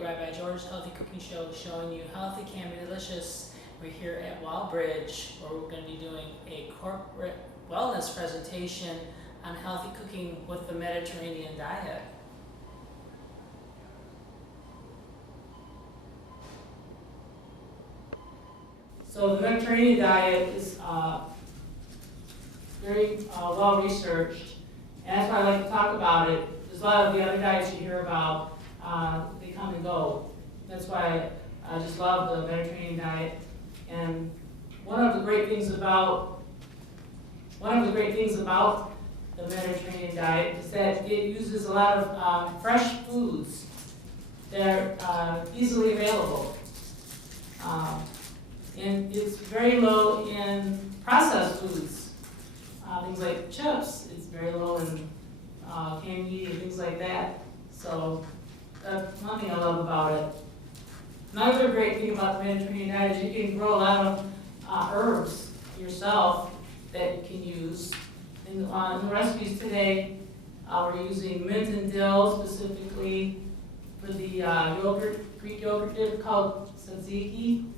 Great Rabbi George Healthy Cooking Show, showing you healthy can be delicious. We're here at Wallbridge, where we're going to be doing a corporate wellness presentation on healthy cooking with the Mediterranean diet. So the Mediterranean diet is very well researched, and that's why I like to talk about it. There's a lot of the other diets you hear about, they come and go. That's why I just love the Mediterranean diet. And one of the great things about the Mediterranean diet is that it uses a lot of fresh foods that are easily available. And it's very low in processed foods. Things like chips, it's very low in canned meat and things like that. So that's one thing I love about it. Another great thing about the Mediterranean diet is you can grow a lot of herbs yourself that you can use. In the recipes today, we're using mint and dill specifically for the Greek yogurt dip called tzatziki.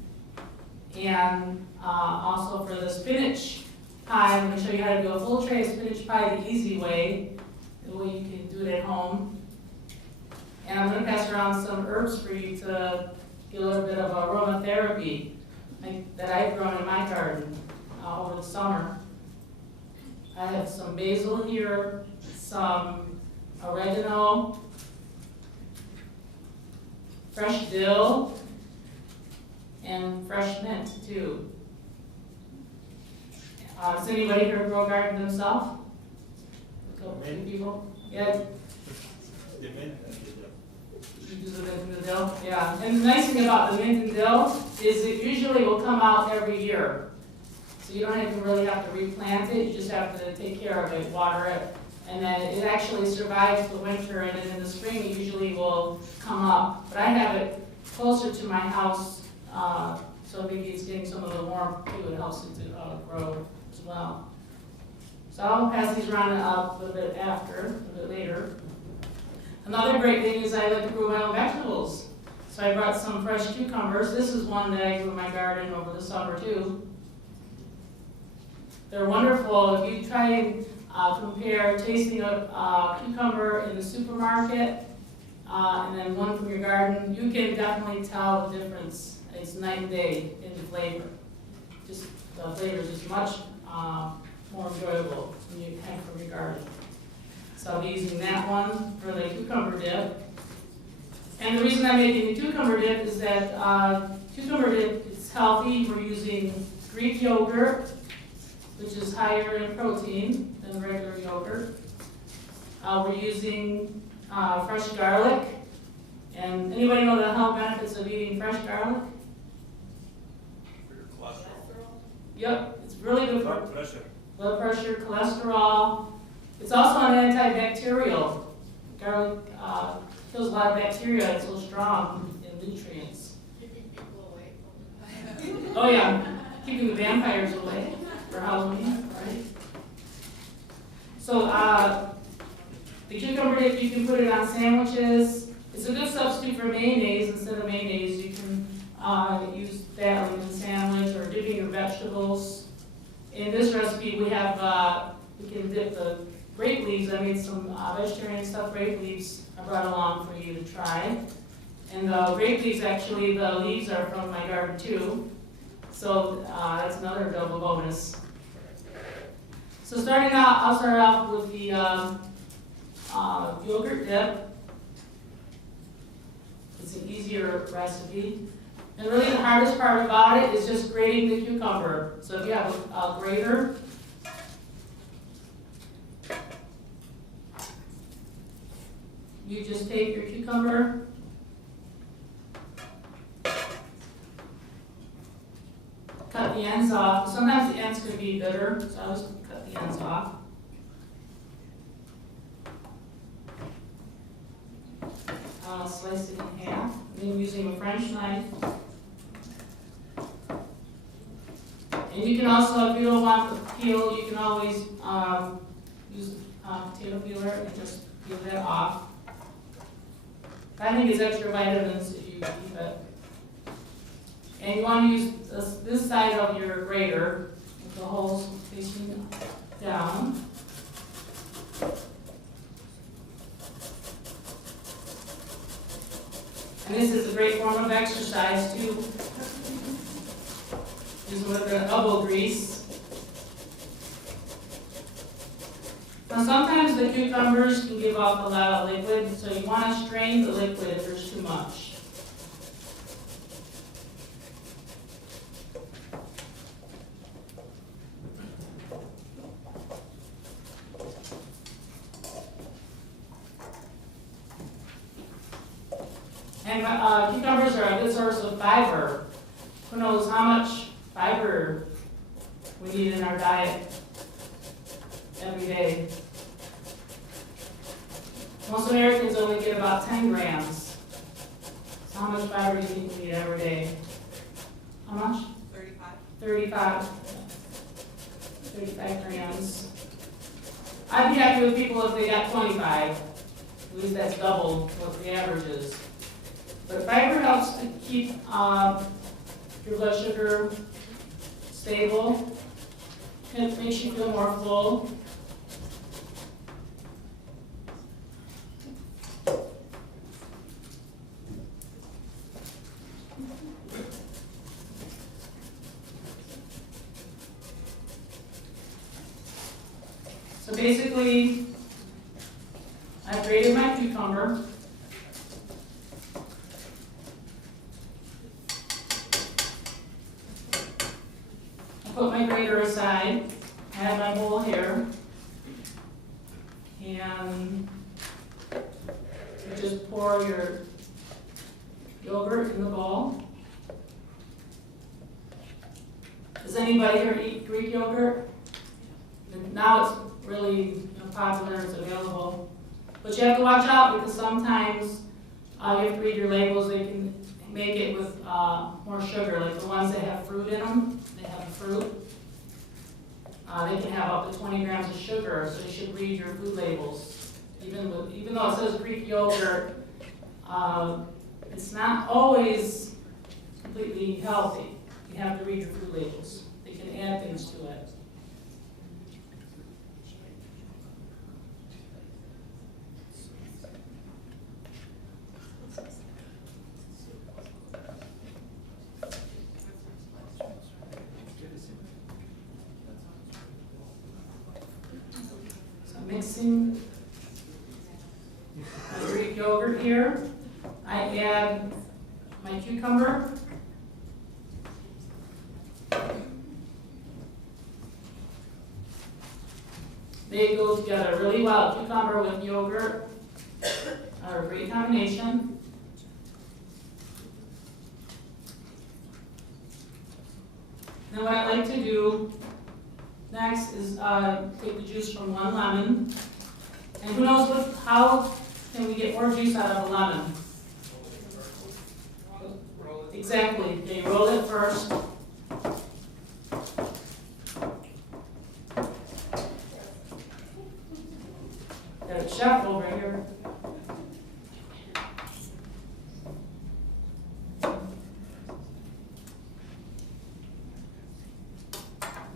And also for the spinach pie, I'm going to show you how to do a full tray of spinach pie the easy way, the way you can do it at home. And I'm going to pass around some herbs for you to get a little bit of aromatherapy that I've grown in my garden over the summer. I have some basil here, some oregano, fresh dill, and fresh mint too. Does anybody here grow a garden themselves? Many people? Yeah. The mint and the dill. You do the mint and the dill? Yeah. And the nice thing about the mint and dill is it usually will come out every year. So you don't even really have to replant it, you just have to take care of it, water it. And then it actually survives the winter, and then in the spring it usually will come up. But I have it closer to my house, so maybe it's getting some of the warmth too, it helps it to grow as well. So I'll pass these around a little bit later. Another great thing is I like to grow my own vegetables. So I brought some fresh cucumbers. This is one that I grew in my garden over the summer too. They're wonderful. If you try and compare tasting a cucumber in the supermarket and then one from your garden, you can definitely tell the difference. It's night and day in the flavor. Just the flavor is just much more enjoyable when you have from your garden. So I'll be using that one for the cucumber dip. And the reason I'm making the cucumber dip is that cucumber dip is healthy. We're using Greek yogurt, which is higher in protein than regular yogurt. We're using fresh garlic. And anybody know the health benefits of eating fresh garlic? For your cholesterol? Yep, it's really good for Blood pressure, cholesterol. It's also an antibacterial. Garlic kills a lot of bacteria. It's so strong in nutrients. Keeping people away from the fire. Oh yeah, keeping the vampires away for Halloween, right? So the cucumber dip, you can put it on sandwiches. It's a good substitute for mayonnaise. Instead of mayonnaise, you can use that like in a sandwich or dipping your vegetables. In this recipe, we can dip the grape leaves. I made some vegetarian stuffed grape leaves I brought along for you to try. And the grape leaves, actually, the leaves are from my garden too. So that's another double bonus. So starting out, I'll start off with the yogurt dip. It's an easier recipe. And really the hardest part about it is just grating the cucumber. So if you have a grater, you just take your cucumber, cut the ends off. Sometimes the ends can be bitter, so I'll just cut the ends off. I'll slice it in half. I'm using a French knife. And you can also, if you don't want the peel, you can always use a potato peeler and just peel that off. I think it's extra vitamins if you keep it. And you want to use this side of your grater with the holes facing down. And this is a great form of exercise too. Use with the elbow grease. Now sometimes the cucumbers can give off a lot of liquid, so you want to strain the liquid if there's too much. And cucumbers are a good source of fiber. Who knows how much fiber we need in our diet every day. Most Americans only get about 10 grams. So how much fiber do you think we need every day? How much? 35. 35 grams. I'd be happy with people if they got 25. At least that's double what the average is. But fiber helps to keep your blood sugar stable. It makes you feel more full. So basically, I've grated my cucumber. I put my grater aside. I have my bowl here. And you just pour your yogurt in the bowl. Does anybody here eat Greek yogurt? Now it's really popular, it's available. But you have to watch out because sometimes you have to read your labels. They can make it with more sugar, like the ones that have fruit in them. They have fruit. They can have up to 20 grams of sugar, so you should read your food labels. Even though it says Greek yogurt, it's not always completely healthy. You have to read your food labels. They can add things to it. Mixing my Greek yogurt here. I add my cucumber. They go together really well. Cucumber with yogurt are a great combination. Then what I like to do next is take the juice from one lemon. And who knows how can we get more juice out of a lemon? Exactly. Okay, roll it first. Got a chef over here.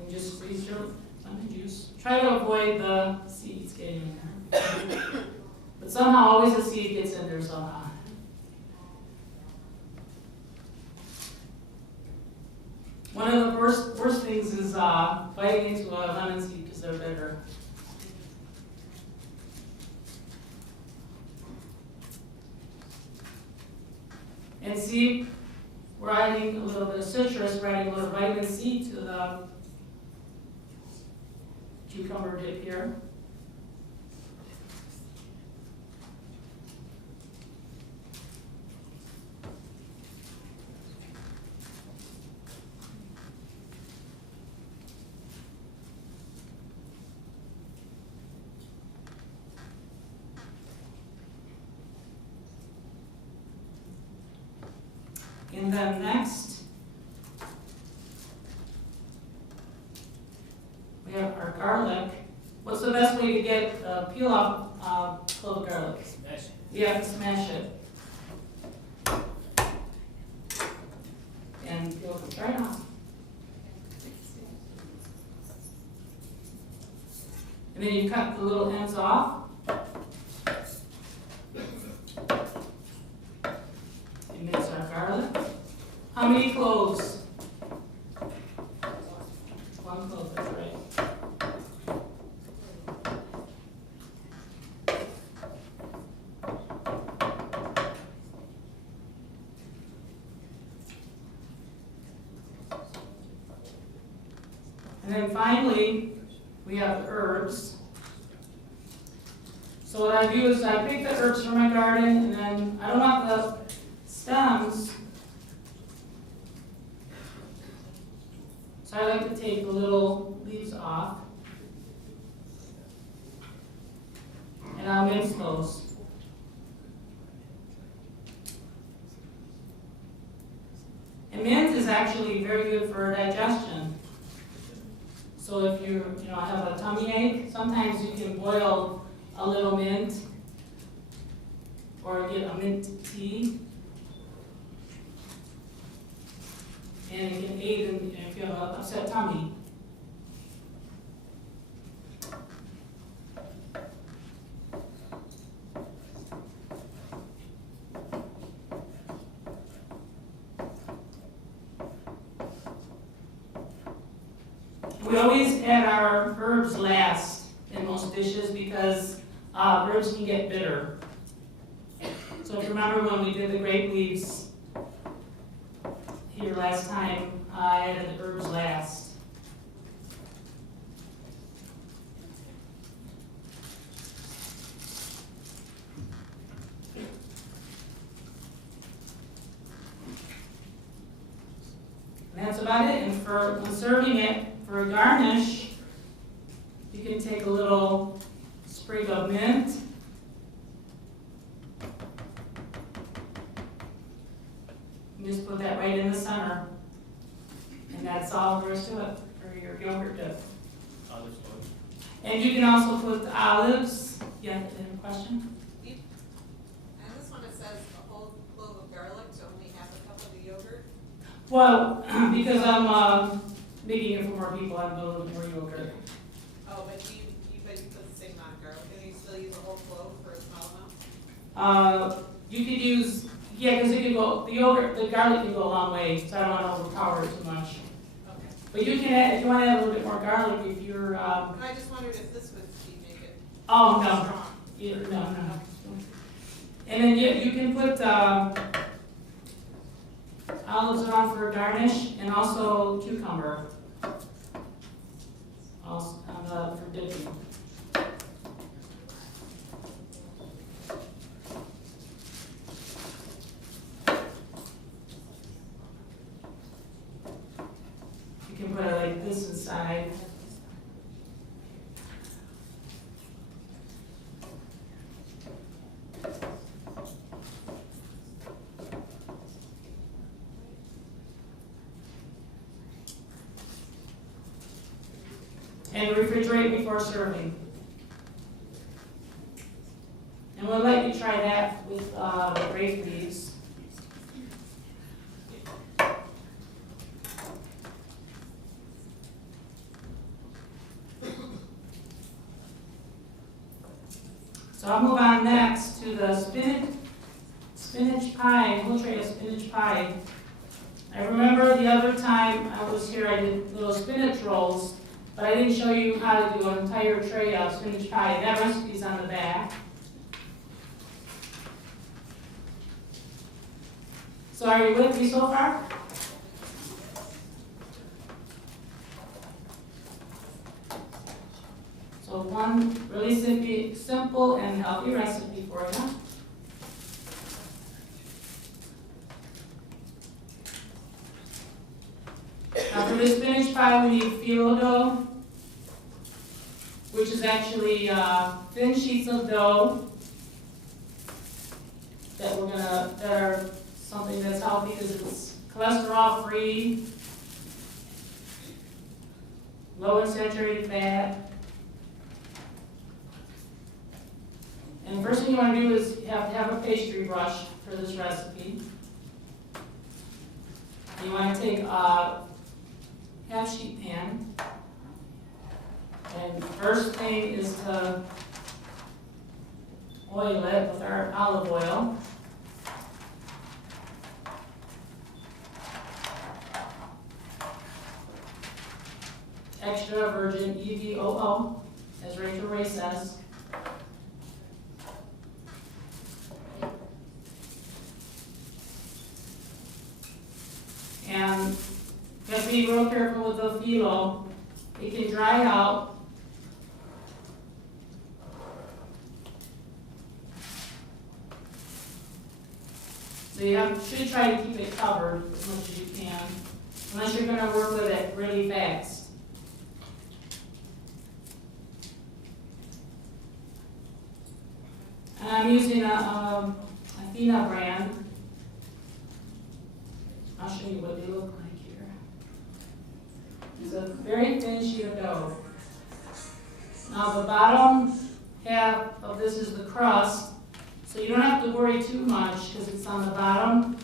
You just squeeze your lemon juice. Try to avoid the seeds getting in there. But somehow always a seed gets in there somehow. One of the worst things is biting into a lemon seed because they're bitter. And see, we're adding a little bit of citrus, we're adding a little vitamin C to the cucumber dip here. And then next, we have our garlic. What's the best way to get peel off clove garlic? Smash it. You have to smash it. and peel it right off. And then you cut the little ends off. And mince our garlic. How many cloves? One clove, that's right. And then finally, we have the herbs. So what I do is I pick the herbs from my garden, and then I don't want the stems. So I like to take the little leaves off. And I'll mince those. And mint is actually very good for digestion. So if you have a tummy ache, sometimes you can boil a little mint or get a mint tea. And it can aid if you have an upset tummy. We always add our herbs last in most dishes because herbs can get bitter. So if you remember when we did the grape leaves here last time, I added the herbs last. And that's about it. And for when serving it, for a garnish, you can take a little sprig of mint. You just put that right in the center. And that's all there is to it for your yogurt dip. Olives, olives. And you can also put the olives. Yeah, any question? And this one, it says a whole clove of garlic to only half a cup of the yogurt. Well, because I'm making it for more people, I'm a little bit more yogurt. Oh, but you put the same amount of garlic, and you still use a whole clove for a small amount? You could use, yeah, because it could go, the garlic can go a long way, so I don't want to overpower it too much. Okay. But you can add, if you want to add a little bit more garlic, if you're, And I just wondered if this would make it oh, no. strong. Yeah, no. And then you can put olives on for a garnish, and also cucumber. Also for dipping. You can put it like this inside. And refrigerate before serving. And we'll let you try that with the grape leaves. So I'll move on next to the spinach pie, whole tray of spinach pie. I remember the other time I was here, I did little spinach rolls. But I didn't show you how to do an entire tray of spinach pie. That recipe's on the back. So are you with me so far? So one really simple and healthy recipe for you. Now for the spinach pie, we need phyllo dough, which is actually thin sheets of dough that are something that's healthy because it's cholesterol free, low in saturated fat. And the first thing you want to do is you have to have a pastry brush for this recipe. You want to take a half sheet pan, and first thing is to oil it with our olive oil. Extra virgin EVOO, as Rachel Ray says. And you have to be real careful with the phyllo. It can dry out. So you should try to keep it covered as much as you can, unless you're going to work with it really fast. And I'm using a Athena brand. I'll show you what they look like here. It's a very thin sheet of dough. Now the bottom half of this is the crust, so you don't have to worry too much because it's on the bottom.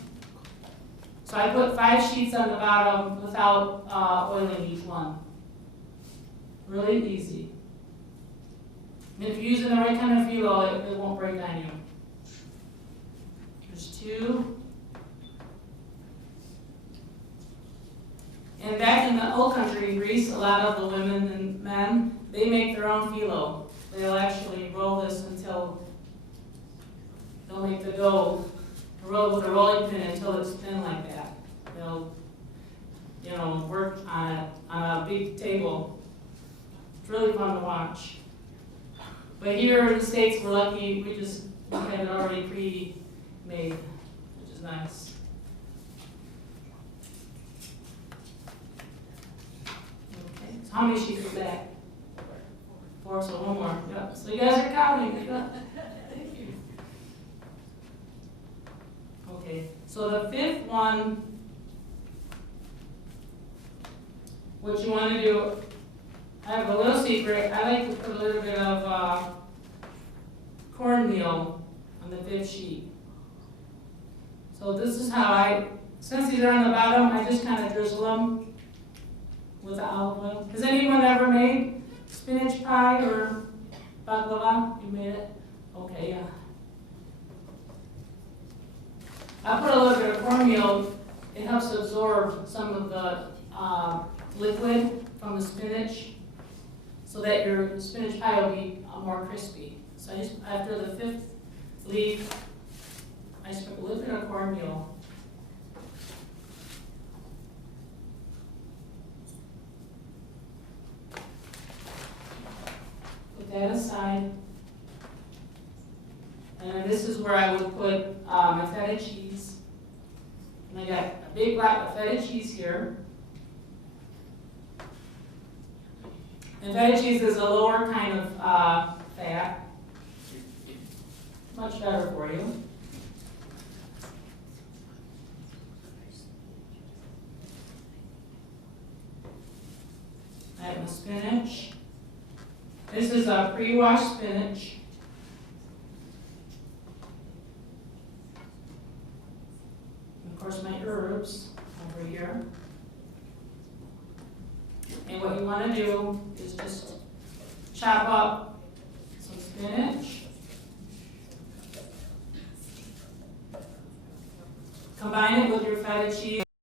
So I put 5 sheets on the bottom without oiling each one. Really easy. And if you're using the right kind of phyllo, it won't break on you. There's 2. And back in the old country in Greece, a lot of the women and men, they make their own phyllo. They'll actually roll this until they'll make the dough, roll with a rolling pin until it's thin like that. They'll, work on it on a big table. It's really fun to watch. But here in the States, we're lucky, we have it already pre-made, which is nice. Okay, so how many sheets is that? 4, so 1 more. Yep. So you guys are counting. Thank you. Okay, so the 5th one, what you want to do, I have a little secret. I like to put a little bit of cornmeal on the 5th sheet. So this is how since these are on the bottom, I just kind of drizzle them with the olive oil. Has anyone ever made spinach pie or baklava? You made it? Okay, yeah. I put a little bit of cornmeal. It helps absorb some of the liquid from the spinach, so that your spinach pie will be more crispy. So after the 5th leaf, I just put a little bit of cornmeal. Put that aside. And this is where I would put my feta cheese. And I got a big block of feta cheese here. And feta cheese is a lower kind of fat. Much better for you. I have my spinach. This is a pre-washed spinach. And of course my herbs over here. And what you want to do is just chop up some spinach. Combine it with your feta cheese.